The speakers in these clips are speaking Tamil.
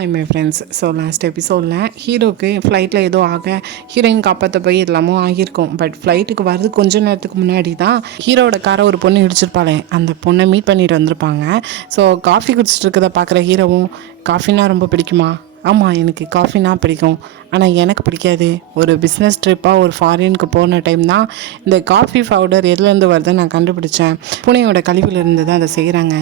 Hi my friends. So last எபிசோடில் ஹீரோக்கு ஃப்ளைட்டில் ஏதோ ஆக ஹீரோயின் காப்பாற்ற போய் எல்லாமோ ஆகியிருக்கும். பட் ஃப்ளைட்டுக்கு வர்றது கொஞ்ச நேரத்துக்கு முன்னாடி தான் ஹீரோட காரை ஒரு பொண்ணு இடிச்சிருப்பாளே, அந்த பொண்ணை மீட் பண்ணிட்டு வந்திருப்பாங்க. ஸோ காஃபி குடிச்சிட்டு இருக்கதை பார்க்குற ஹீரோவும், காஃபினா ரொம்ப பிடிக்குமா? ஆமாம், எனக்கு காஃபினா பிடிக்கும், ஆனால் எனக்கு பிடிக்காது. ஒரு பிஸ்னஸ் ட்ரிப்பாக ஒரு ஃபாரினுக்கு போன டைம் தான் இந்த காஃபி பவுடர் எதுலேருந்து வருதுன்னு நான் கண்டுபிடிச்சேன். பூனையோட கழிவுலேருந்து தான் அதை செய்கிறாங்க.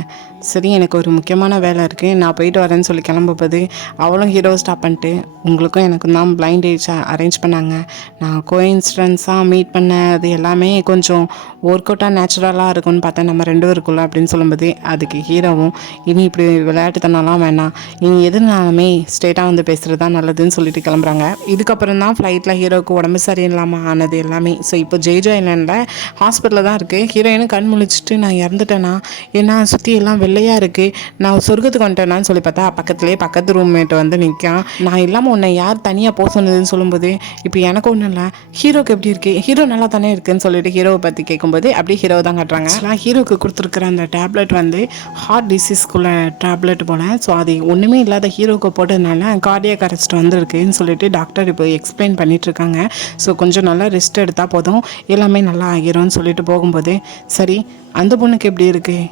சரி, எனக்கு ஒரு முக்கியமான வேலை இருக்குது, நான் போயிட்டு வரேன்னு சொல்லி கிளம்பும்போது அவளும் ஹீரோ ஸ்டாப் பண்ணிட்டு, உங்களுக்கும் எனக்கும் தான் பிளைண்ட் டேட்ஸ் அரேஞ்ச் பண்ணாங்க. நான் கோஇன்சிடென்ஸாக மீட் பண்ண அது எல்லாமே கொஞ்சம் ஒர்க் அவுட்டாக நேச்சுரலாக இருக்கும்னு பார்த்தேன் நம்ம ரெண்டு பேருக்குள்ள அப்படின்னு சொல்லும்போது, அதுக்கு ஹீரோவும், இனி இப்படி விளையாட்டுத்தனம்லாம் வேணாம், இனி எதுனாலுமே ஸ்ட்ரெயிட்டாக வந்து பேசுகிறது தான் நல்லதுன்னு சொல்லிட்டு கிளம்புறாங்க. இதுக்கப்புறம் தான் ஃப்ளைட்டில் ஹீரோவுக்கு உடம்பு சரியில்லாமல் ஆனது எல்லாமே. ஸோ இப்போ ஜெய்ஜோ ஐலாண்டில் ஹாஸ்பிட்டலில் தான் இருக்குது. ஹீரோயினும் கண் முழிச்சிட்டு, நான் இறந்துட்டேன்னா, ஏன்னா சுற்றி எல்லாம் வெள்ளையாக இருக்குது, நான் சொர்க்கத்துக்கு வந்துட்டேனான்னு சொல்லி பார்த்தா பக்கத்துலேயே பக்கத்து ரூம்மேட் வந்து நிற்கான். நான் இல்லாமல் உன்னை யார் தனியாக போக சொன்னதுன்னு சொல்லும்போது, இப்போ எனக்கு ஒன்றும் இல்லை, ஹீரோக்கு எப்படி இருக்குது, ஹீரோ நல்லா தானே இருக்குன்னு சொல்லிட்டு ஹீரோவை பற்றி கேட்கும்போது அப்படியே ஹீரோ தான் காட்டுறாங்க. ஹீரோக்கு கொடுத்துருக்குற அந்த டேப்லெட் வந்து ஹார்ட் டிசீஸ்க்குள்ள டேப்லெட் போல. ஸோ அது ஒன்றுமே இல்லாத ஹீரோக்கு போட்டதுனால கார்டியாக் அரெஸ்ட் வந்துருக்குன்னு சொல்லிட்டு டாக்டர் இப்போ எக்ஸ்பிளைன் பண்ணிட்டு இருக்காங்க. ஸோ கொஞ்சம் நல்லா ரெஸ்ட் எடுத்தால் போதும், எல்லாமே நல்லா ஆகிரும்னு சொல்லிட்டு போகும்போது, சரி அந்த பொண்ணுக்கு எப்படி இருக்குது,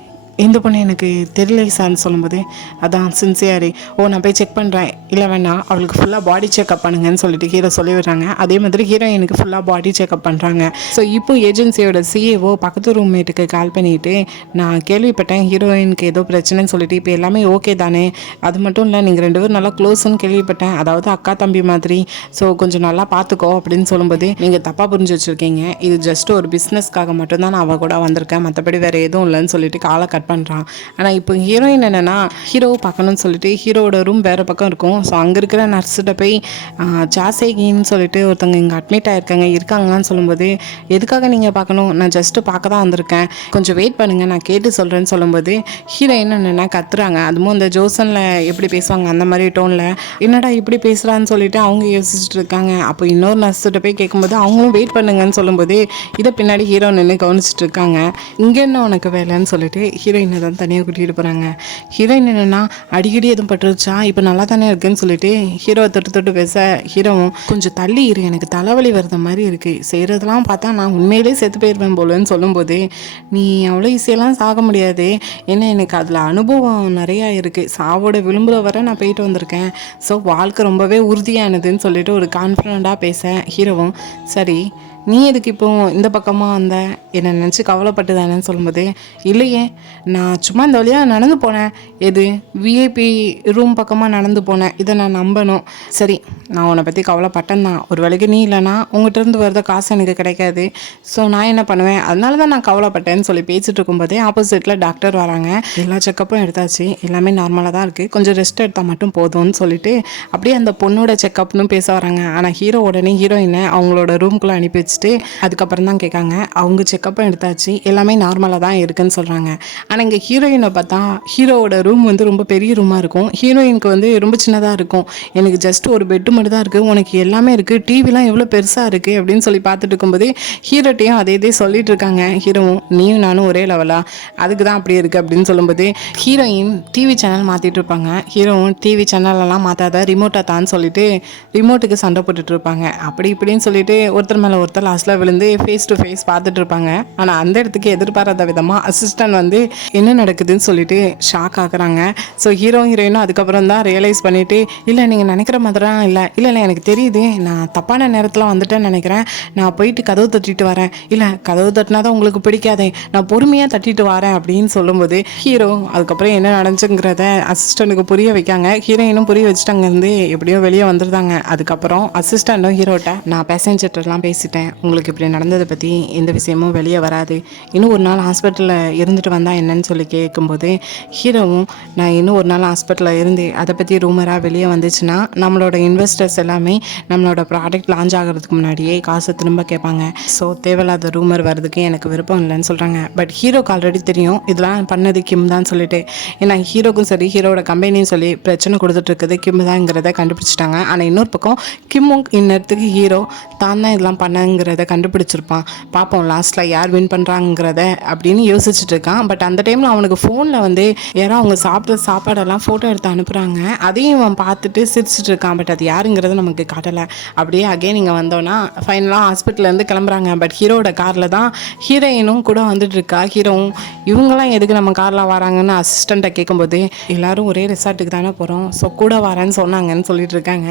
இந்த பொண்ணு எனக்கு தெரியல சார்னு சொல்லும்போது, அதான் சின்சியரி, நான் போய் செக் பண்ணுறேன், இல்லை வேணாம் அவளுக்கு ஃபுல்லாக பாடி செக்அப் பண்ணுங்கன்னு சொல்லிட்டு ஹீரோ சொல்லி விடுறாங்க. அதே மாதிரி ஹீரோயினுக்கு ஃபுல்லாக பாடி செக்அப் பண்ணுறாங்க. ஸோ இப்போ ஏஜென்சியோட சிஏஓ பக்கத்து ரூம்மேட்டுக்கு கால் பண்ணிவிட்டு, நான் கேள்விப்பட்டேன் ஹீரோயினுக்கு ஏதோ பிரச்சனைன்னு சொல்லிட்டு, இப்போ எல்லாமே ஓகே தானே, அது மட்டும் இல்லை நீங்கள் ரெண்டு பேரும் நல்லா க்ளோஸ்ன்னு கேள்விப்பட்டேன், அதாவது அக்கா தம்பி மாதிரி, ஸோ கொஞ்சம் நல்லா பார்த்துக்கோ அப்படின்னு சொல்லும்போது, நீங்கள் தப்பாக புரிஞ்சு வச்சுருக்கீங்க, இது ஜஸ்ட் ஒரு பிஸ்னஸ்க்காக மட்டும்தான் நான் அவள் கூட வந்திருக்கேன், மற்றபடி வேறு எதுவும் இல்லைன்னு சொல்லிட்டு காலை கட் பண்ணுறான். ஆனால் இப்போ ஹீரோயின் என்னென்னா, ஹீரோவை பார்க்கணும்னு சொல்லிட்டு ஹீரோவோட ரூம் வேறு பக்கம் இருக்கும். ஸோ அங்கே இருக்கிற நர்ஸிட்ட போய் ஜாசேகின்னு சொல்லிட்டு ஒருத்தவங்க இங்கே அட்மிட் இருக்காங்களான்னு சொல்லும்போது, எதுக்காக நீங்கள் பார்க்கணும், நான் ஜஸ்ட்டு பார்க்க தான் வந்திருக்கேன், கொஞ்சம் வெயிட் பண்ணுங்கள் நான் கேட்டு சொல்கிறேன்னு சொல்லும்போது, ஹீரோயின் என்னென்னா கத்துறாங்க. அதுவும் இந்த ஜோசனில் எப்படி பேசுவாங்க அந்த மாதிரி டோனில், என்னடா இப்படி பேசுகிறான்னு சொல்லிட்டு அவங்க யோசிச்சுட்டு இருக்காங்க. அப்போ இன்னொரு நர்ஸிட்ட போய் கேட்கும்போது அவங்களும் வெயிட் பண்ணுங்கன்னு சொல்லும்போது, இதை பின்னாடி ஹீரோ நின்று கவனிச்சிட்டு இருக்காங்க. இங்கே என்ன உனக்கு வேலைன்னு சொல்லிட்டு ஹீரோயினை தான் தனியாக கூட்டிகிட்டு போகிறாங்க. ஹீரோயின் என்னென்னா, அடிக்கடி எதுவும் பட்டுருச்சா, இப்போ நல்லா தானே இருக்குன்னு சொல்லிட்டு ஹீரோவை தொட்டு தொட்டு பேச, ஹீரோவும் கொஞ்சம் தள்ளி இரு, எனக்கு தலைவலி வருத மாதிரி இருக்குது, செய்கிறதெல்லாம் பார்த்தா நான் உண்மையிலே செத்து போயிருப்பேன் போலன்னு சொல்லும்போது, நீ அவ்வளோ ஈஸியெல்லாம் சாக முடியாது, ஏன்னா எனக்கு அதில் அனுபவம் நிறையா இருக்குது, சாவோட விளிம்புல வர நான் போயிட்டு வந்திருக்கேன், ஸோ வாழ்க்கை ரொம்பவே உறுதியானதுன்னு சொல்லிட்டு ஒரு கான்ஃபிடண்ட்டாக பேச, ஹீரோவும் சரி நீ எதுக்கு இப்போ இந்த பக்கமாக வந்த, என்னை நினச்சி கவலைப்பட்டு தானேன்னு சொல்லும்போது, இல்லையே நான் சும்மா இந்த வழியாக நடந்து போனேன், எது விஐபி ரூம் பக்கமாக நடந்து போனேன், இதை நான் நம்பணும், சரி நான் உன்னை பற்றி கவலைப்பட்டேன் தான், ஒரு வேளைக்கு நீ இல்லைனா உங்கள்கிட்ட இருந்து வரத காசு எனக்கு கிடைக்காது, ஸோ நான் என்ன பண்ணுவேன், அதனால தான் நான் கவலைப்பட்டேன்னு சொல்லி பேசிகிட்டு இருக்கும்போதே ஆப்போசிட்டில் டாக்டர் வராங்க. எல்லா செக்கப்பும் எடுத்தாச்சு, எல்லாமே நார்மலாக தான் இருக்குது, கொஞ்சம் ரெஸ்ட் எடுத்தால் மட்டும் போதும்னு சொல்லிட்டு அப்படியே அந்த பொண்ணோட செக்கப்னு பேச வராங்க. ஆனால் ஹீரோ உடனே ஹீரோயினை அவங்களோட ரூம்குள்ளே அனுப்பி வச்சு அதுக்கப்புறம் தான் கேட்காங்க, அவங்க செக்கப்பும் எடுத்தாச்சு, எல்லாமே நார்மலாக தான் இருக்குன்னு சொல்கிறாங்க. ஆனால் இங்கே ஹீரோயினை பார்த்தா ஹீரோவோட ரூம் வந்து ரொம்ப பெரிய ரூமாக இருக்கும், ஹீரோயினுக்கு வந்து ரொம்ப சின்னதாக இருக்கும். எனக்கு ஜஸ்ட் ஒரு பெட்டு மட்டும் தான் இருக்குது, உனக்கு எல்லாமே இருக்குது, டிவிலாம் எவ்வளோ பெருசாக இருக்குது அப்படின்னு சொல்லி பார்த்துட்டு இருக்கும்போது ஹீரோட்டையும் அதே சொல்லிட்டு இருக்காங்க. ஹீரோவும் நீயும் நானும் ஒரே லெவலா, அதுக்கு தான் அப்படி இருக்குது அப்படின்னு சொல்லும்போது, ஹீரோயின் டிவி சேனல் மாற்றிட்டு இருப்பாங்க. ஹீரோவும் டிவி சேனலெல்லாம் மாற்றாத ரிமோட்டாக தான் சொல்லிட்டு ரிமோட்டுக்கு சண்டை போட்டுட்டு இருப்பாங்க. அப்படி இப்படின்னு சொல்லிட்டு ஒருத்தர் மேலே ஒருத்தர் லாஸ்ட்டில் விழுந்து ஃபேஸ் டு ஃபேஸ் பார்த்துட்டு இருப்பாங்க. ஆனால் அந்த இடத்துக்கு எதிர்பாராத விதமாக அசிஸ்டன்ட் வந்து என்ன நடக்குதுன்னு சொல்லிட்டு ஷாக் ஆகுறாங்க. ஸோ ஹீரோயினும் அதுக்கப்புறம் தான் ரியலைஸ் பண்ணிவிட்டு, இல்லை நீங்கள் நினைக்கிற மாதிரிலாம் இல்லை, இல்லை எனக்கு தெரியுது, நான் தப்பான நேரத்தில் வந்துட்டேன்னு நினைக்கிறேன், நான் போயிட்டு கதவு தட்டிட்டு வரேன், இல்லை கதவு தட்டினா தான் உங்களுக்கு பிடிக்காதே, நான் பொறுமையாக தட்டிட்டு வரேன் அப்படின்னு சொல்லும்போது, ஹீரோ அதுக்கப்புறம் என்ன நடந்துச்சுங்கிறத அசிஸ்டண்ட்டுக்கு புரிய வைக்காங்க. ஹீரோயினும் புரிய வச்சுட்டு அங்கேருந்து எப்படியோ வெளியே வந்துருந்தாங்க. அதுக்கப்புறம் அசிஸ்டண்ட்டும் ஹீரோட்ட, நான் பேசஞ்சர்ட்டெல்லாம் பேசிட்டேன், உங்களுக்கு இப்படி நடந்ததை பற்றி எந்த விஷயமும் வெளியே வராது, இன்னும் ஒரு நாள் ஹாஸ்பிட்டலில் இருந்துட்டு வந்தால் என்னன்னு சொல்லி கேட்கும்போது, ஹீரோவும் நான் இன்னும் ஒரு நாள் ஹாஸ்பிட்டலில் இருந்து அதை பற்றி ரூமராக வெளியே வந்துச்சுன்னா நம்மளோட இன்வெஸ்டர்ஸ் எல்லாமே நம்மளோட ப்ராடக்ட் லான்ச் ஆகிறதுக்கு முன்னாடியே காசை திரும்ப கேட்பாங்க, ஸோ தேவையில்லாத ரூமர் வர்றதுக்கு எனக்கு விருப்பம் இல்லைன்னு சொல்கிறாங்க. பட் ஹீரோக்கு ஆல்ரெடி தெரியும் இதெல்லாம் பண்ணது கிம் தான் சொல்லிட்டு, ஏன்னா ஹீரோக்கும் சரி ஹீரோட கம்பெனியும் சொல்லி பிரச்சனை கொடுத்துட்ருக்குது கிம் தான்ங்கிறத கண்டுபிடிச்சிட்டாங்க. ஆனால் இன்னொரு பக்கம் கிம்மும் இந்நேரத்துக்கு ஹீரோ தான் இதெல்லாம் பண்ணாங்க யாருங்கிறத கண்டுபிடிச்சிருப்பான். பார்ப்போம் லாஸ்ட்டில் யார் வின் பண்ணுறாங்கிறத அப்படின்னு யோசிச்சுட்டு இருக்கான். பட் அந்த டைமில் அவனுக்கு ஃபோனில் வந்து யாரோ அவங்க சாப்பிட்ற சாப்பாடெல்லாம் ஃபோட்டோ எடுத்து அனுப்புகிறாங்க. அதையும் அவன் பார்த்துட்டு சிரிச்சிட்டு இருக்கான். பட் அது யாருங்கிறத நமக்கு காட்டலை. அப்படியே அகைன் இங்கே வந்தோன்னா ஃபைனலாக ஹாஸ்பிட்டல்லேருந்து கிளம்புறாங்க. பட் ஹீரோட காரில் தான் ஹீரோயினும் கூட வந்துட்டு இருக்கா. ஹீரோவும் இவங்கெல்லாம் எதுக்கு நம்ம காரில் வராங்கன்னு அசிஸ்டண்ட்டை கேட்கும்போது எல்லாரும் ஒரே ரெசார்ட்டுக்கு தானே போகிறோம், ஸோ கூட வரேன்னு சொன்னாங்கன்னு சொல்லிட்டு இருக்காங்க.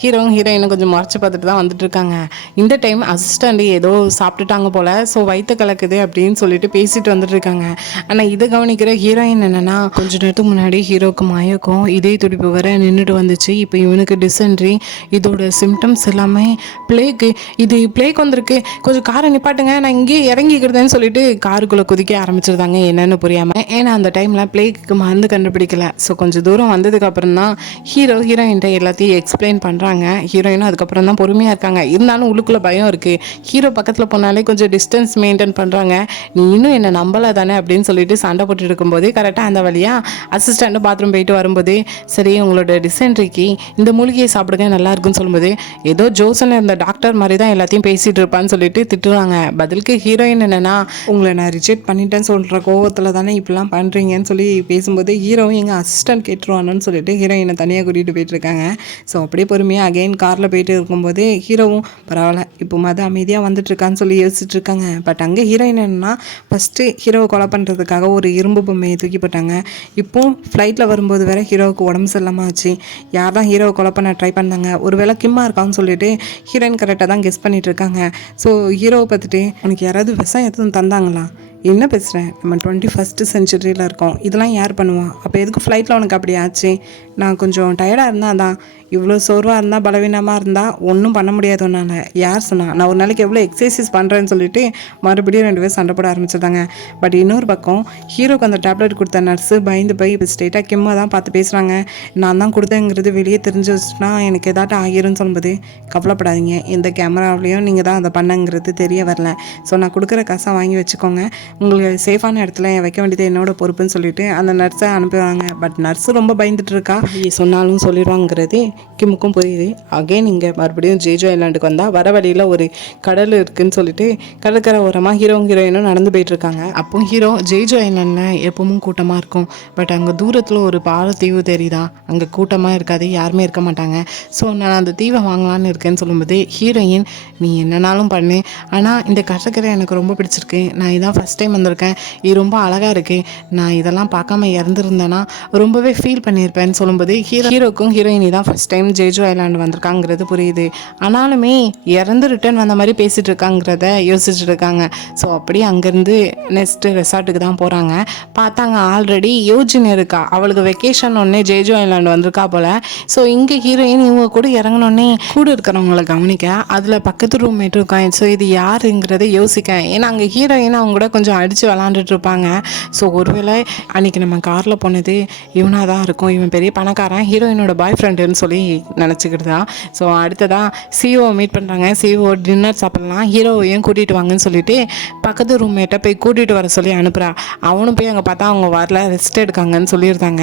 ஹீரோவும் ஹீரோயினும் கொஞ்சம் முறைச்சி பார்த்துட்டு தான் வந்துட்டு இருக்காங்க. இந்த டைம் அசிஸ்டண்ட் ஏதோ சாப்பிட்டுட்டாங்க போல, ஸோ வயிற்று கலக்குது அப்படின்னு சொல்லிட்டு பேசிட்டு வந்துட்டு இருக்காங்க. ஆனால் இதை கவனிக்கிற ஹீரோயின் என்னன்னா, கொஞ்ச நேரத்துக்கு முன்னாடி ஹீரோக்கு மயக்கம், இதே துடிப்பு வர நின்றுட்டு வந்துச்சு. இப்போ இவனுக்கு டிசென்ட்ரி, இதோட சிம்டம்ஸ் எல்லாமே பிளேக்கு, இது பிளேக் வந்திருக்கு, கொஞ்சம் காரை நிப்பாட்டுங்க, நான் இங்கேயே இறங்கிக்கிறதுன்னு சொல்லிட்டு காருக்குள்ளே குதிக்க ஆரம்பிச்சிருந்தாங்க என்னன்னு புரியாமல். ஏன்னா அந்த டைமில் பிளேக்கு மருந்து கண்டுபிடிக்கல. ஸோ கொஞ்சம் தூரம் வந்ததுக்கு அப்புறம் தான் ஹீரோயின்ட்ட எல்லாத்தையும் எக்ஸ்பிளைன் பண்ணுறாங்க. ஹீரோயினும் அதுக்கப்புறம் தான் பொறுமையாக இருக்காங்க. இருந்தாலும் உள்ளுக்குள்ளே பயம் இருக்குது. ஹீரோ பக்கத்தில் போனாலே கொஞ்சம் டிஸ்டன்ஸ் மெயின்டைன் பண்ணுறாங்க. நீ இன்னும் என்னை நம்பலை தானே அப்படின்னு சொல்லிட்டு சண்டை போட்டு இருக்கும்போது கரெக்டாக அந்த வழியாக அசிஸ்டண்ட்டு பாத்ரூம் போயிட்டு வரும்போது, சரி உங்களோட டிசென்ட்ரிக்கு இந்த மூலிகையை சாப்பிடுங்க நல்லா இருக்குன்னு சொல்லும்போது, ஏதோ ஜோசன் இருந்த டாக்டர் மாதிரி தான் எல்லாத்தையும் பேசிகிட்டு இருப்பான்னு சொல்லிட்டு திட்டுவாங்க. பதிலுக்கு ஹீரோயின் என்னென்னா, உங்களை நான் ரிஜெக்ட் பண்ணிட்டேன்னு சொல்கிற கோவத்தில் தானே இப்படிலாம் பண்ணுறீங்கன்னு சொல்லி பேசும்போது, ஹீரோவும் எங்கள் அசிஸ்டன்ட் கேட்டுருவானு சொல்லிட்டு ஹீரோயினை தனியாக கூட்டிகிட்டு போயிட்டுருக்காங்க. ஸோ அப்படியே பொறுமையாக அகெயின் காரில் போயிட்டு இருக்கும்போது ஹீரோவும் பரவாயில்ல இப்போ மத அமைதியாக வந்துட்டுருக்கான்னு சொல்லி யோசிச்சுட்டு இருக்காங்க. பட் அங்கே ஹீரோயின் என்னன்னா, ஃபஸ்ட்டு ஹீரோவை கொலை பண்ணுறதுக்காக ஒரு இரும்பு பொம்மையை தூக்கி போட்டாங்க. இப்போது ஃப்ளைட்டில் வரும்போது வேறு ஹீரோவுக்கு உடம்பு சரியில்லாமல் ஆச்சு. யார் தான் ஹீரோவை கொலை பண்ண ட்ரை பண்ணாங்க, ஒரு வேளை கிம்மா இருக்கான்னு சொல்லிட்டு ஹீரோயின் கரெக்டாக தான் கெஸ் பண்ணிட்டு இருக்காங்க. ஸோ ஹீரோவை பார்த்துட்டு, உனக்கு யாராவது விஷம் எதுவும் தந்தாங்களா, என்ன பேசுகிறேன், நம்ம 21st செஞ்சுரியில் இருக்கோம், இதெல்லாம் யார் பண்ணுவான், அப்போ எதுக்கு ஃப்ளைட்டில் உனக்கு அப்படி ஆச்சு, நான் கொஞ்சம் டயர்டாக இருந்தால் அதான், இவ்வளோ சோர்வாக இருந்தால் பலவீனமாக இருந்தால் ஒன்றும் பண்ண முடியாது ஒன்றால், யார் சொன்னா, நான் ஒரு நாளைக்கு எவ்வளோ எக்ஸசைஸ் பண்ணுறேன்னு சொல்லிட்டு மறுபடியும் 2 பேர் சண்டை போட ஆரம்பிச்சிருந்தாங்க. பட் இன்னொரு பக்கம் ஹீரோக்கு அந்த டேப்லெட் கொடுத்த நர்ஸு பயந்து போய் இப்போ ஸ்ட்ரெயிட்டாக கிம்மை தான் பார்த்து பேசுகிறாங்க. நான் தான் கொடுத்தேங்கிறது வெளியே தெரிஞ்சு வச்சுன்னா எனக்கு ஏதாட்டும் ஆகிரும்னு சொல்லும்போது, கவலைப்படாதீங்க, இந்த கேமராவிலையும் நீங்கள் தான் அதை பண்ணங்கிறது தெரிய வரல, ஸோ நான் கொடுக்குற காசை வாங்கி வச்சுக்கோங்க, உங்களுக்கு சேஃபான இடத்துல வைக்க வேண்டியது என்னோட பொறுப்புன்னு சொல்லிட்டு அந்த நர்ஸை அனுப்புவாங்க. பட் நர்ஸு ரொம்ப பயந்துட்டு இருக்கா, சொன்னாலும் சொல்லிடுவாங்கிறது கிம்முக்கும் புரியுது. அகைன் இங்கே மறுபடியும் ஜேஜோ ஐலாண்டுக்கு வந்தால் வர வழியில் ஒரு கடல் இருக்குன்னு சொல்லிட்டு கடற்கரை ஓரமாக ஹீரோயினும் நடந்து போயிட்டு இருக்காங்க. அப்போ ஹீரோ ஜேஜோ ஐலாண்டில் எப்பவும் கூட்டமாக இருக்கும். பட் அங்கே தூரத்தில் ஒரு பாலத்தீவு தெரியுதா, அங்கே கூட்டமாக இருக்காது, யாருமே இருக்க மாட்டாங்க. ஸோ நான் அந்த தீவை வாங்கலான்னு இருக்கேன்னு சொல்லும்போது ஹீரோயின், நீ என்னன்னாலும் பண்ணு, ஆனால் இந்த கடற்கரை எனக்கு ரொம்ப பிடிச்சிருக்கு, நான் இதான் ஃபஸ்ட் டைம் வந்திருக்கேன், இது ரொம்ப அழகாக இருக்குது, நான் இதெல்லாம் பார்க்காம இறந்துருந்தேன்னா ரொம்பவே ஃபீல் பண்ணியிருப்பேன்னு சொல்லும்போது ஹீரோக்கும் ஹீரோயினி தான் ஃபஸ்ட் டைம் ஜேஜோ ஐலாண்டு வந்திருக்காங்கிறது புரியுது. ஆனாலுமே இறந்து ரிட்டர்ன் வந்த மாதிரி பேசிகிட்டு இருக்காங்கிறத யோசிச்சுட்டு இருக்காங்க. ஸோ அப்படியே அங்கேருந்து நெக்ஸ்ட்டு ரெசார்ட்டுக்கு தான் போகிறாங்க. பார்த்தாங்க ஆல்ரெடி யோஜின் இருக்கா, அவளுக்கு வெக்கேஷன் ஒன்னே ஜேஜோ ஐலாண்டு வந்திருக்கா போல். ஸோ இங்கே ஹீரோயின் இவங்க கூட இறங்கினோடனே கூட இருக்கிறவங்கள கவனிக்க, அதில் பக்கத்து ரூம்மேட்டும் இருக்காங்க. ஸோ இது யாருங்கிறத யோசிக்க, ஏன்னா அங்கே ஹீரோயின் அவங்க கூட கொஞ்சம் அடித்து விளாண்டுட்டு இருப்பாங்க. ஸோ ஒருவேளை அன்றைக்கி நம்ம காரில் போனது இவனாக தான் இருக்கும், இவன் பெரிய பணக்காரன், ஹீரோயினோட பாய் ஃப்ரெண்டுன்னு சொல்லி நினச்சிக்கிட்டு தான். ஸோ அடுத்ததான் சிஓ மீட் பண்ணுறாங்க. சிஓ டின்னர் சாப்பிட்லாம், ஹீரோவையும் கூட்டிகிட்டு வாங்கன்னு சொல்லிட்டு பக்கத்து ரூம்மேட்டை போய் கூட்டிகிட்டு வர சொல்லி அனுப்புகிறா. அவனும் போய் அங்கே பார்த்தா அவங்க வரல, ரெஸ்ட் எடுக்காங்கன்னு சொல்லியிருந்தாங்க.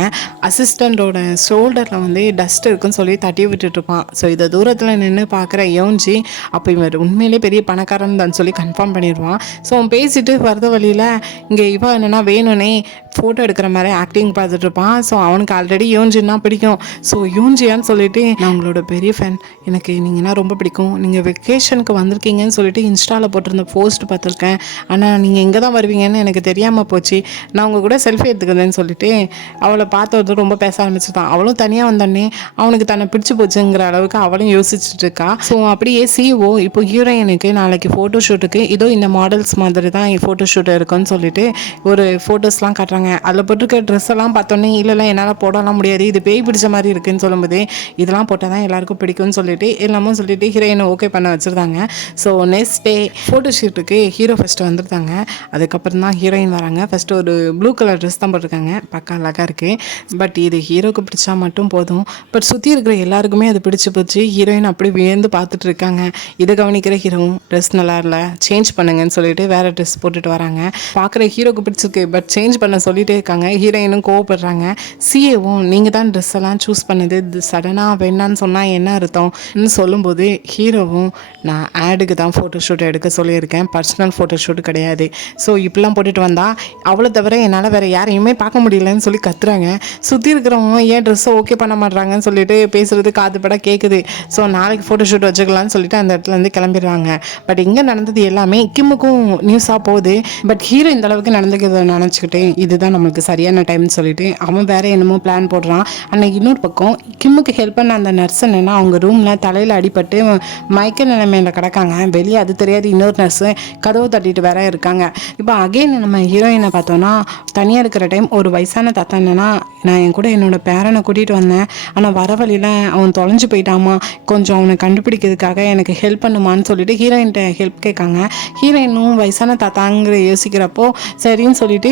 அசிஸ்டண்ட்டோட ஷோல்டரில் வந்து டஸ்ட் இருக்குன்னு சொல்லி தட்டி விட்டுட்டு இருப்பான். ஸோ இதை தூரத்தில் நின்று பார்க்குற யோன்ஜி, அப்போ இவன் உண்மையிலே பெரிய பணக்காரன் தான் சொல்லி கன்ஃபார்ம் பண்ணிடுவான். ஸோ அவன் பேசிட்டு வரத வழியில் இங்கே இவ என்னென்னா வேணும்னே ஃபோட்டோ எடுக்கிற மாதிரி ஆக்டிங் பார்த்துட்டு இருப்பான். ஸோ அவனுக்கு ஆல்ரெடி யோன்ஜின்னா பிடிக்கும். ஸோ யோன்ஜியான்னு சொல்லிட்டு, நான் உங்களோட பெரிய ஃபேன், எனக்கு நீங்கன்னா ரொம்ப பிடிக்கும், நீங்கள் வெக்கேஷனுக்கு வந்திருக்கீங்கன்னு சொல்லிட்டு இன்ஸ்டாவில் போட்டிருந்த போஸ்ட் பார்த்துருக்கேன், ஆனால் நீங்கள் எங்கே தான் வருவீங்கன்னு எனக்கு தெரியாமல் போச்சு, நான் உங்கள் கூட செல்ஃபி எடுத்துக்கிறேன்னு சொல்லிட்டு அவளை பார்த்தது ரொம்ப பேச ஆரம்பிச்சுட்டான். அவளும் தனியாக வந்தோடனே அவனுக்கு தன்னை பிடிச்சி போச்சுங்கிற அளவுக்கு அவளும் யோசிச்சுட்டு இருக்கா. ஸோ அப்படியே சிஓ இப்போ ஹீரோயினுக்கு நாளைக்கு ஃபோட்டோ ஷூட்டுக்கு இதோ இந்த மாடல்ஸ் மாதிரி தான் ஃபோட்டோ ஷூட் இருக்குன்னு சொல்லிட்டு ஒரு ஃபோட்டோஸ்லாம் காட்டுறாங்க. அதில் போட்டிருக்க ட்ரெஸ் எல்லாம் பார்த்தோன்னே, இல்லை என்னால் போடலாம் முடியாது, இது பேய் பிடிச்ச மாதிரி இருக்குன்னு சொல்லும்போது, இதெல்லாம் போட்டால் தான் எல்லாருக்கும் பிடிக்கும்னு சொல்லிட்டு எல்லாமும் சொல்லிட்டு ஹீரோயினை ஓகே பண்ண வச்சுருந்தாங்க. ஸோ நெக்ஸ்ட் டே ஃபோட்டோ ஷூட்டுக்கு ஹீரோ ஃபஸ்ட்டு வந்துருந்தாங்க. அதுக்கப்புறம் தான் ஹீரோயின் வராங்க. ஃபஸ்ட்டு ஒரு ப்ளூ கலர் ட்ரெஸ் தான் போட்டிருக்காங்க, பக்கா அழகாக இருக்குது. பட் இது ஹீரோக்கு பிடிச்சா மட்டும் போதும், பட் சுற்றி இருக்கிற எல்லாருக்குமே அது பிடிச்சி போச்சு. ஹீரோயின் அப்படி வியந்து பார்த்துட்டு இருக்காங்க. இதை கவனிக்கிற ஹீரோவும் ட்ரெஸ் நல்லா இல்லை, சேஞ்ச் பண்ணுங்கன்னு சொல்லிட்டு வேறு ட்ரெஸ் போட்டுட்டு வராங்க. பண்ணுறாங்க. பார்க்குற ஹீரோக்கு பிடிச்சிருக்கு, பட் சேஞ்ச் பண்ண சொல்லிட்டே இருக்காங்க. ஹீரோயினும் கோவப்படுறாங்க. சிஏவும் நீங்கள் தான் ட்ரெஸ் எல்லாம் சூஸ் பண்ணது, இது சடனாக வேணான்னு சொன்னால் என்ன அர்த்தம்னு சொல்லும்போது ஹீரோவும் நான் ஆடுக்கு தான் ஃபோட்டோஷூட் எடுக்க சொல்லியிருக்கேன், பர்சனல் ஃபோட்டோஷூட் கிடையாது. ஸோ இப்படிலாம் போட்டுட்டு வந்தால் அவ்வளோ தவிர என்னால் வேறு யாரையுமே பார்க்க முடியலன்னு சொல்லி கத்துறாங்க. சுற்றி இருக்கிறவங்க ஏன் ட்ரெஸ்ஸை ஓகே பண்ண மாட்றாங்கன்னு சொல்லிட்டு பேசுகிறது காது பட கேட்குது. ஸோ நாளைக்கு ஃபோட்டோஷூட் வச்சுக்கலாம்னு சொல்லிட்டு அந்த இடத்துலேருந்து கிளம்பிடுறாங்க. பட் இங்கே நடந்தது எல்லாமே கிம்முக்கும் நியூஸாக போகுது. பட் ஹீரோ இந்த அளவுக்கு நடந்துக்கிறத நினச்சிக்கிட்டு இதுதான் நம்மளுக்கு சரியான டைம்னு சொல்லிட்டு அவன் வேறு என்னமோ பிளான் போடுறான். ஆனால் இன்னொரு பக்கம் கிம்முக்கு ஹெல்ப் பண்ண அந்த நர்ஸ் என்னென்னா அவங்க ரூமில் தலையில் அடிபட்டு மயக்க நிலைமையில் கிடக்காங்க. வெளியே அது தெரியாது இன்னொரு நர்ஸு கதவு தட்டிட்டு வேற இருக்காங்க. இப்போ அகெயின் நம்ம ஹீரோயினை பார்த்தோன்னா தனியாக இருக்கிற டைம் ஒரு வயசான தாத்தா என்னென்னா நான் என் கூட என்னோட பேரனை கூட்டிகிட்டு வந்தேன், ஆனால் வர வழியில் அவன் தொலைஞ்சு போயிட்டாமா, கொஞ்சம் அவனை கண்டுபிடிக்கிறதுக்காக எனக்கு ஹெல்ப் பண்ணுமான்னு சொல்லிட்டு ஹீரோயின்கிட்ட ஹெல்ப் கேட்காங்க. ஹீரோயினும் வயசான தாத்தாங்கிற யோசிக்கிறப்போ சரின்னு சொல்லிட்டு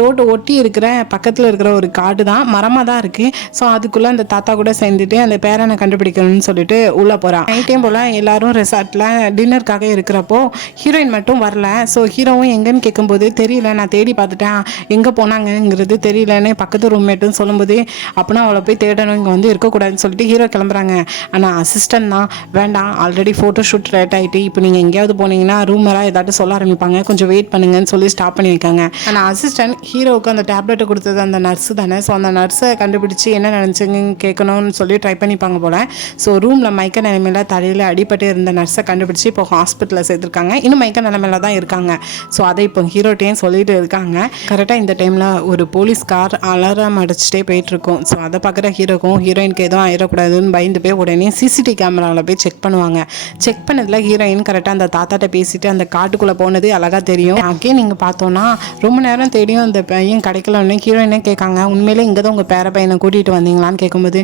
ரோட்டை ஒட்டி இருக்கிற பக்கத்தில் இருக்கிற ஒரு காடு தான், மரமாக தான் இருக்குது. ஸோ அதுக்குள்ளே அந்த தாத்தா கூட சேர்ந்துட்டு அந்த பேரனை கண்டுபிடிக்கணும்னு சொல்லிட்டு உள்ளே போகிறான். நைட்டையும் போல் எல்லாரும் ரெசார்ட்டில் டின்னருக்காக இருக்கிறப்போ ஹீரோயின் மட்டும் வரல. ஸோ ஹீரோவும் எங்கன்னு கேட்கும்போது தெரியல, நான் தேடி பார்த்துட்டேன், எங்கே போனாங்கங்கிறது தெரியலன்னு பக்கத்து ரூம்மேட்டுன்னு சொல்லும்போது அப்படின்னா அவளை போய் தேடணும், இங்கே வந்து இருக்கக்கூடாதுன்னு சொல்லிட்டு ஹீரோ கிளம்புறாங்க. ஆனால் அசிஸ்டன்ட் தான் வேண்டாம், ஆல்ரெடி ஃபோட்டோ ஷூட் லேட் ஆகிட்டு, இப்போ நீங்கள் எங்கேயாவது போனீங்கன்னா ரூமராக ஏதாட்டும் சொல்ல ஆரம்பிப்பாங்க, கொஞ்சம் வெயிட் பண்ணுங்கன்னு சொல்லி ஸ்டாப் பண்ணி வைக்காங்க. ஆனால் அசிஸ்டன்ட் ஹீரோவுக்கு அந்த டேப்லெட்டை கொடுத்தது அந்த நர்ஸு தானே. ஸோ அந்த நர்ஸை கண்டுபிடிச்சி என்ன நினச்சிங்கன்னு கேட்கணும்னு சொல்லி ட்ரை பண்ணிப்பாங்க போல். ஸோ ரூமில் மயக்க நிலைமையில் தலையில் அடிபட்டு இருந்த நர்ஸை கண்டுபிடிச்சி இப்போ ஹாஸ்பிட்டலில் சேர்த்துருக்காங்க. இன்னும் மயக்க நிலைமையில தான் இருக்காங்க. ஸோ அதை இப்போ ஹீரோட்டையும் சொல்லிட்டு இருக்காங்க. கரெக்டாக இந்த டைமில் ஒரு போலீஸ் கார் அலாரம் அடிச்சுட்டே போயிட்டுருக்கோம். ஸோ அதை பார்க்குற ஹீரோக்கும் ஹீரோயினுக்கு எதுவும் ஆயிடக்கூடாதுன்னு பயந்து போய் உடனே சிசிடிவி கேமராவில் போய் செக் பண்ணுவாங்க. செக் பண்ணதில் ஹீரோயின் கரெக்டாக அந்த தாத்தாட்ட பேசிட்டு அந்த காட்டுக்குள்ளே போனது அழகாக தெரியும். அங்கே நீங்கள் பார்த்தோன்னா ரொம்ப நேரம் தேடியும் அந்த பையன் கிடைக்கலன்னு ஹீரோயினே கேட்காங்க. உண்மையிலே இங்கே தான் உங்கள் பேர பையனை கூட்டிகிட்டு வந்தீங்களான்னு கேட்கும்போது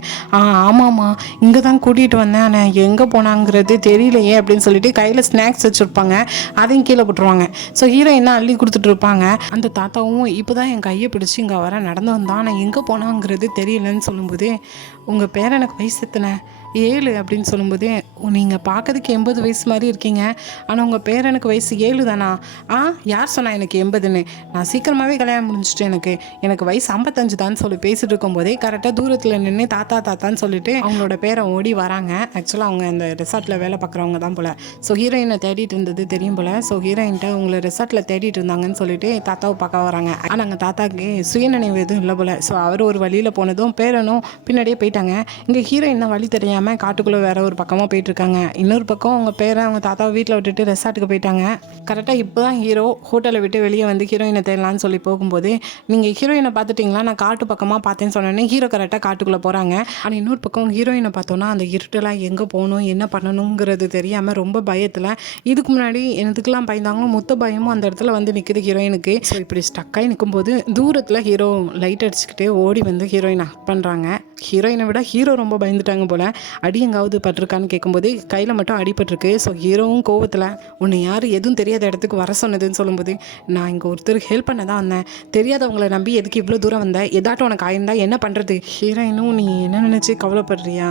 ஆமாம்மா இங்கே தான் கூட்டிகிட்டு வந்தேன், ஆனால் எங்கே போனாங்கிறது தெரியலையே அப்படின்னு சொல்லிட்டு கையில் ஸ்நாக்ஸ் வச்சுருப்பாங்க, அதையும் கீழே போட்டுருவாங்க. ஸோ ஹீரோயினா அள்ளி கொடுத்துட்டு இருப்பாங்க. அந்த தாத்தாவும் இப்போ தான் என் கையை பிடிச்சி இங்கே வர நடந்து வந்தான், நான் எங்கே போனாங்கிறது தெரியலன்னு சொல்லும்போது உங்கள் பேரனுக்கு வயசு எத்தனை 7 அப்படின்னு சொல்லும்போது நீங்கள் பார்க்கறதுக்கு 80 வயசு மாதிரி இருக்கீங்க, ஆனால் உங்கள் பேரனுக்கு வயசு 7 தானா? யார் சொன்னா எனக்கு 80ன்னு? நான் சீக்கிரமாகவே கல்யாணம் முடிஞ்சிட்டு எனக்கு வயசு 55 தான் சொல்லி பேசிட்டு இருக்கும்போதே கரெக்டாக தூரத்தில் நின்று தாத்தான்னு சொல்லிட்டு அவங்களோட பேரை ஓடி வராங்க. ஆக்சுவலாக அவங்க அந்த ரெசார்ட்டில் வேலை பார்க்குறவங்க தான் போல். ஸோ ஹீரோயினை தேடிட்டு இருந்தது தெரியும் போல். ஸோ ஹீரோயின்ட்ட உங்களை ரெசார்ட்டில் தேடிட்டு இருந்தாங்கன்னு சொல்லிட்டு தாத்தாவை பார்க்க வராங்க. ஆனால் அங்கே தாத்தாக்கு சுயநினைவு எதுவும் இல்லை போல். ஸோ அவர் ஒரு வழியில் போனதும் பேரனும் பின்னாடியே போயிட்டாங்க. இங்கே ஹீரோயின் வழி தெரியாமல் காட்டுக்குள்ளே வேற ஒரு பக்கமாக போயிட்டு இருக்காங்க. இன்னொரு பக்கம் அவங்க பேரை அவங்க தாத்தாவை வீட்டில் விட்டுட்டு ரெசார்ட்டுக்கு போயிட்டாங்க. கரெக்டாக இப்போ தான் ஹீரோ ஹோட்டலை விட்டு வெளியே வந்து ஹீரோயினை தேடலான்னு சொல்லி போகும்போது நீங்கள் ஹீரோயினை பார்த்துட்டிங்களா, நான் காட்டு பக்கமாக பார்த்தேன்னு சொன்னோன்னே ஹீரோ கரெக்டாக காட்டுக்குள்ளே போகிறாங்க. ஆனால் இன்னொரு பக்கம் ஹீரோயினை பார்த்தோன்னா அந்த இருட்டெல்லாம் எங்கே போகணும் என்ன பண்ணணுங்கிறது தெரியாமல் ரொம்ப பயத்தில், இதுக்கு முன்னாடி எனதுக்கெல்லாம் பயந்தாங்களும் மொத்த பயமும் அந்த இடத்துல வந்து நிற்குது ஹீரோயினுக்கு. ஸோ இப்படி ஸ்டக்காகி நிற்கும்போது தூரத்தில் ஹீரோ லைட் அடிச்சுக்கிட்டே ஓடி வந்து ஹீரோயினை ஹக் பண்ணுறாங்க. ஹீரோயினை விட ஹீரோ ரொம்ப பயந்துட்டாங்க போல். அடி எங்காவது பட்டிருக்கான்னு கேட்கும்போது கையில் மட்டும் அடிபட்டிருக்கு. ஸோ ஹீரோவும் கோவத்தில் உன்னை யார் எதுவும் தெரியாத இடத்துக்கு வர சொன்னதுன்னு சொல்லும்போது நான் இங்கே ஒருத்தருக்கு ஹெல்ப் பண்ண தான் வந்தேன், தெரியாதவங்களை நம்பி எதுக்கு இவ்வளோ தூரம் வந்தேன், எதாட்டும் உனக்கு ஆயிருந்தா என்ன பண்ணுறது? ஹீரோயினும் நீ என்ன நினச்சி கவலைப்படுறியா,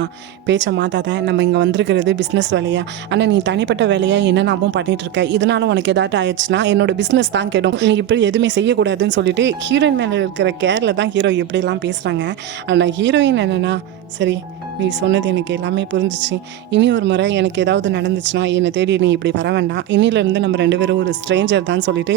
பேச்சை மாற்றாத, நம்ம இங்கே வந்திருக்கிறது பிஸ்னஸ் வேலையா, ஆனால் நீ தனிப்பட்ட வேலையாக என்னென்னாவும் பண்ணிகிட்டு இருக்க, இதனால உனக்கு எதாட்டும் ஆயிடுச்சுன்னா என்னோட பிஸ்னஸ் தான் கெடும், நீ இப்படி எதுவுமே செய்யக்கூடாதுன்னு சொல்லிட்டு ஹீரோயின் மேலே இருக்கிற கேரில் தான் ஹீரோ இப்படிலாம் பேசுகிறாங்க. ஆனால் ஹீரோயின் என்னென்னா சரி நீ சொன்னது எனக்கு எல்லாமே புரிஞ்சிச்சு, இனி ஒரு முறை எனக்கு ஏதாவது நடந்துச்சுன்னா என்னை தேடி நீ இப்படி வர வேண்டாம், இன்னிலேருந்து நம்ம 2 பேரும் ஒரு ஸ்ட்ரேஞ்சர் தான் சொல்லிட்டு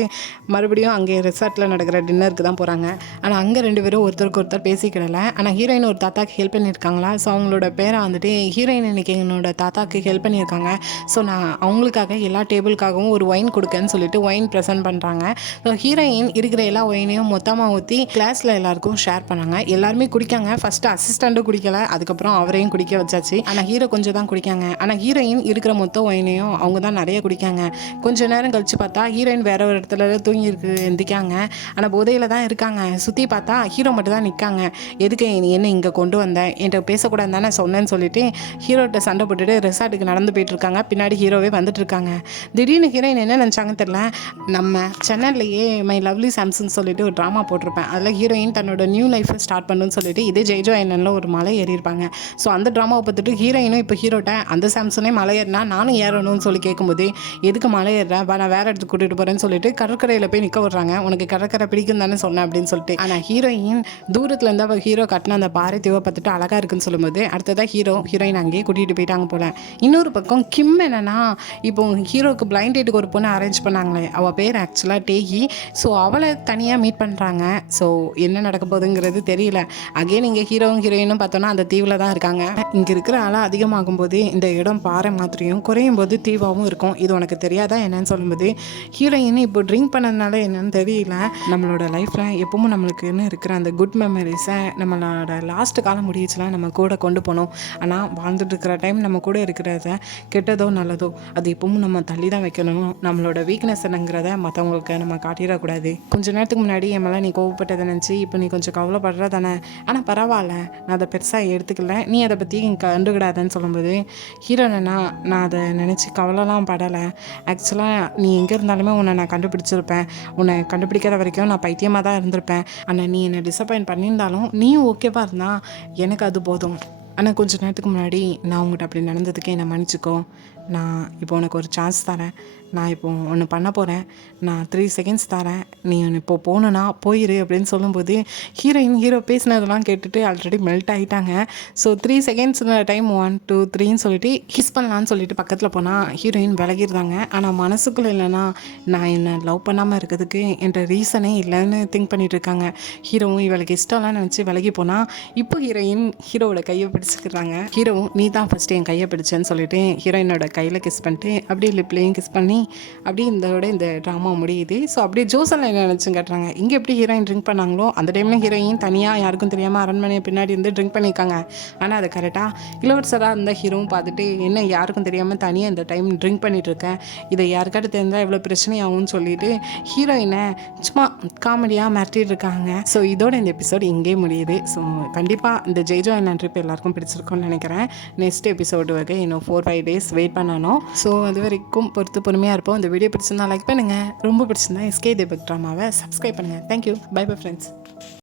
மறுபடியும் அங்கே ரெசார்ட்டில் நடக்கிற டின்னருக்கு தான் போகிறாங்க. ஆனால் அங்கே 2 பேரும் ஒருத்தருக்கு ஒருத்தர் பேசிக்கிடலை. ஆனால் ஹீரோயின் ஒரு தாத்தாக்கு ஹெல்ப் பண்ணியிருக்காங்களா. ஸோ அவங்களோட பேரை வந்துட்டு ஹீரோயின் இன்னைக்கு என்னோட தாத்தாக்கு ஹெல்ப் பண்ணியிருக்காங்க, ஸோ நான் அவங்களுக்காக எல்லா டேபிளுக்காகவும் ஒரு ஒயின் கொடுக்கன்னு சொல்லிட்டு ஒயின் ப்ரெசென்ட் பண்ணுறாங்க. ஸோ ஹீரோயின் இருக்கிற எல்லா ஒயினையும் மொத்தமாக ஊற்றி கிளாஸில் எல்லாருக்கும் ஷேர் பண்ணாங்க. எல்லாருமே குடிக்காங்க. ஃபஸ்ட்டு அசிஸ்டண்ட்டும் குடிக்கலை, அதுக்கப்புறம் அவரையும் குடிக்க வச்சாச்சு. ஆனால் ஹீரோ கொஞ்சம் தான் குடிக்காங்க. ஆனால் ஹீரோயின் இருக்கிற மொத்த ஒயினையும் அவங்க தான் நிறைய குடிக்காங்க. கொஞ்சம் நேரம் கழிச்சு பார்த்தா ஹீரோயின் வேற ஒரு இடத்துல தூங்கி எந்திக்காங்க. ஆனால் போதையில் தான் இருக்காங்க. சுற்றி பார்த்தா ஹீரோ மட்டும் தான் நிற்காங்க. எதுக்கு என்ன இங்கே கொண்டு வந்தேன், என்கிட்ட பேசக்கூடாது தானே சொன்னேன்னு சொல்லிட்டு ஹீரோட்ட சண்டை போட்டுட்டு ரெசார்ட்டுக்கு நடந்து போயிட்டு இருக்காங்க. பின்னாடி ஹீரோவே வந்துட்டு இருக்காங்க. திடீர்னு ஹீரோயின் என்ன நினச்சாங்கன்னு தெரியல, நம்ம சேனல்லையே மை லவ்லி சாம்சன் சொல்லிட்டு ஒரு ட்ராமா போட்டிருப்பேன், அதில் ஹீரோயின் தன்னோட நியூ லைஃப்பை ஸ்டார்ட் பண்ணணும்னு சொல்லிட்டு இதே ஜெய்ஜோ ஐலண்டில் ஒரு மலை ஏறியிருப்பாங்க. ஸோ அந்த ட்ராமாவை பார்த்துட்டு ஹீரோயினும் இப்போ ஹீரோட்ட அந்த சாம்சனே மலை ஏறினா நானும் ஏறணும்னு சொல்லி கேட்கும்போது எதுக்கு மலை ஏறுறேன் நான் வேறு இடத்துக்கு கூட்டிகிட்டு போகிறேன்னு சொல்லிட்டு கடற்கரையில் போய் நிற்க விட்றாங்க. உனக்கு கடற்கரை பிடிக்கும் தானே சொன்னேன் அப்படின்னு சொல்லிட்டு. ஆனால் ஹீரோயின் தூரத்தில் இருந்தால் அவள் ஹீரோ கட்டின அந்த பாறை தீவை பார்த்துட்டு அழகாக இருக்குன்னு சொல்லும்போது அடுத்ததாக ஹீரோயின் அங்கேயே கூட்டிகிட்டு போயிட்டாங்க போல. இன்னொரு பக்கம் கிம் என்னன்னா இப்போ ஹீரோக்கு பிளைண்ட் டேட்டுக்கு ஒரு பொண்ணு அரேஞ்ச் பண்ணாங்களே, அவள் பேர் ஆக்சுவலாக டேகி. ஸோ அவளை தனியாக மீட் பண்ணுறாங்க. ஸோ என்ன நடக்க போகுதுங்கிறது தெரியல. அகெயின் இங்கே ஹீரோயினும் பார்த்தோன்னா அந்த தீவில் தான் இருக்காங்க. இங்கே இருக்கிற அலை அதிகமாகும் போது இந்த இடம் பாறை மாதிரியும் குறையும் போது தீவாகவும் இருக்கும். இது உனக்கு தெரியாதா என்னன்னு சொல்லும்போது ஹீரோயின் இப்போ ட்ரிங்க் பண்ணதுனால என்னன்னு தெரியல, நம்மளோட லைஃப்பில் எப்பவும் நம்மளுக்குன்னு இருக்கிற அந்த குட் மெமரிஸை நம்மளோட லாஸ்ட் காலம் முடிச்சுலாம் நம்ம கூட கொண்டு போனோம். ஆனால் வாழ்ந்துட்டு இருக்கிற டைம் நம்ம கூட இருக்கிறத கெட்டதோ நல்லதோ அது எப்பவும் நம்ம தள்ளி தான் வைக்கணும். நம்மளோட வீக்னஸ் என்னங்கிறத மற்றவங்களுக்கு நம்ம காட்டிடக்கூடாது. கொஞ்ச நேரத்துக்கு முன்னாடி என் மேலே நீ கோவப்பட்டதை நினச்சி இப்போ நீ கொஞ்சம் கவலைப்படுற தானே, ஆனால் பரவாயில்ல, நான் அதை பெருசாக எடுத்துக்கல, நீ அதை பற்றி கண்டுக்கிடாதன்னு சொல்லும்போது ஹீரோனா நான் அதை நினச்சி கவலைலாம் படலை. ஆக்சுவலாக நீ எங்கே இருந்தாலுமே உன்னை நான் கண்டுபிடிச்சிருப்பேன். உன்னை கண்டுபிடிக்கிற வரைக்கும் நான் பைத்தியமாக தான் இருந்திருப்பேன். ஆனால் நீ என்னை டிசப்பாயின்ட் பண்ணியிருந்தாலும் நீயும் ஓகேவா இருந்தா எனக்கு அது போதும். ஆனால் கொஞ்சம் நேரத்துக்கு முன்னாடி நான் உங்கள்கிட்ட அப்படி நடந்ததுக்கே என்னை மன்னிச்சிக்கோ. நான் இப்போ உனக்கு ஒரு சான்ஸ் தரேன். நான் இப்போ ஒன்று பண்ண போகிறேன். நான் 3 செகண்ட்ஸ் தரேன். நீ இப்போ போகணுன்னா போயிரு அப்படின்னு சொல்லும்போது ஹீரோ பேசினதெல்லாம் கேட்டுட்டு ஆல்ரெடி மெல்ட் ஆகிட்டாங்க. ஸோ 3 செகண்ட்ஸ் டைம் 1 2 3ன்னு சொல்லிட்டு கிஸ் பண்ணலான்னு சொல்லிட்டு பக்கத்தில் போனால் ஹீரோயின் விலகிடுறாங்க. ஆனால் மனசுக்குள்ளே இல்லைன்னா நான் என்னை லவ் பண்ணாமல் இருக்கிறதுக்கு என்ற ரீசனே இல்லைன்னு திங்க் பண்ணிட்டு இருக்காங்க. ஹீரோவும் இவளுக்கு இஷ்டம்லாம் நினச்சி விலகி போனால் இப்போ ஹீரோவோட கையை பிடிச்சிக்கிறாங்க. ஹீரோவும் நீ தான் ஃபஸ்ட்டு என் கையை பிடிச்சேன்னு சொல்லிட்டு ஹீரோயினோட கையில் கிஸ் பண்ணிட்டு அப்படியே லிப்லேயும் கிஸ் பண்ணி அப்படியே இந்த ட்ராமா முடியுது. ஸோ அப்படியே ஜோசனில் என்ன நினச்சி கட்டுறாங்க. இங்கே எப்படி ஹீரோயின் ட்ரிங்க் பண்ணாங்களோ அந்த டைமில் ஹீரோயின் தனியாக யாருக்கும் தெரியாமல் அரண்மனை பின்னாடி இருந்து ட்ரிங்க் பண்ணியிருக்காங்க. ஆனால் அது கரெக்டாக இளவரசராக இருந்த ஹீரோவும் பார்த்துட்டு என்ன யாருக்கும் தெரியாமல் தனியாக இந்த டைம் ட்ரிங்க் பண்ணிட்டு இருக்கேன், இதை யாருக்காட்டு தெரிஞ்சால் எவ்வளோ பிரச்சனையாகும்னு சொல்லிட்டு ஹீரோயினை சும்மா காமெடியாக மிரட்டிட்டு இருக்காங்க. ஸோ இதோட இந்த எபிசோடு இங்கே முடியுது. ஸோ கண்டிப்பாக இந்த ஜெய்ஜோ என்ன ட்ரிப் எல்லாருக்கும் பிடிச்சிருக்கும்னு நினைக்கிறேன். நெக்ஸ்ட் எபிசோடு வகை இன்னும் 4-5 டேஸ் வெயிட் பண்ணணும். ஸோ அது வரைக்கும் பொறுமையாக இருப்போம். இந்த வீடியோ பிடிச்சிருந்தா லைக் பண்ணுங்கள், ரொம்ப பிடிச்சிருந்தா எஸ்கே தீபக் ட்ராமாவை சப்ஸ்கிரைப் பண்ணுங்கள். தேங்க்யூ. Bye bye friends.